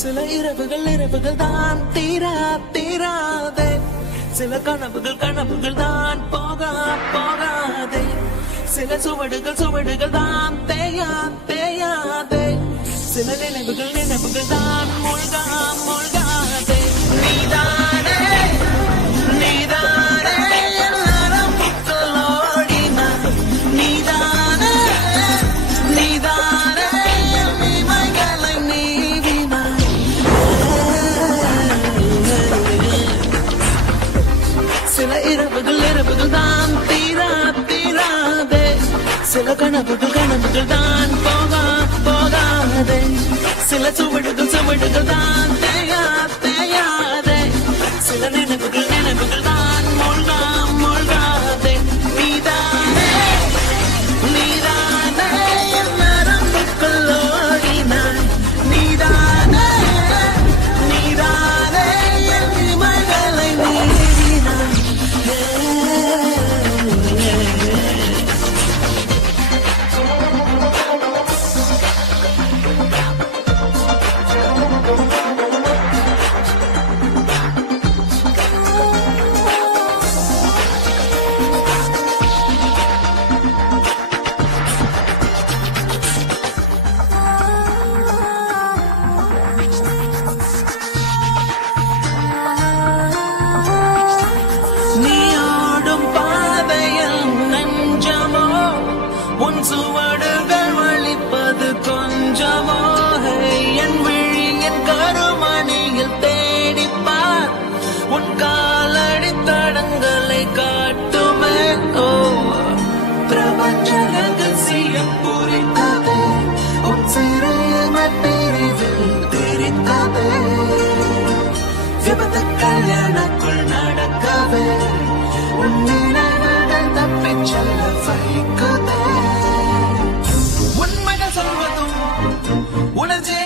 சில இரவுகள் இரவுகள் தான் தீராதே, சில கனவுகள் கனவுகள் தான் போகாதே, சில சுவடுகள் தான் தேயாதே, சில நினைவுகள் தான் மூழ்காதே. நீதானே நீதானே எல்லாரும் புத்தலோடினார், நீதானே நீதானே இமைகளை நீவினார். சில இரவுகள் தான் தீராதே, சில கனவுகள் தான் போகாதே, சில சுவடுகள் தான் தேயாதே, சில நினைவுகள் தான் மூழ்காதே. நீதானே நீதானே என் நரம்புக்குள் ஓடினாய், நீதானே நீதானே என் இமைகளை நீவினாய். நீயோடும் பாதையில் நெஞ்சமோ, உன் சுவடுகள் வலிப்பது கொஞ்சமோ, என் விழியின் கருமணியில் தேடிப்பார், உன் காலடி தடங்களை காட்டுமே. ஓ பிரபஞ்ச ரகசியம் புரிந்தது, உன் சிறிய பிரிவில் தெரிந்தது, விபத்துக்கள் எனக்குள் நடக்கவே, உன் நினைவுகள் தப்பிச் செல்ல வைக்குதே. உண்மைகள் சொல்வதும் உணர்ச்சி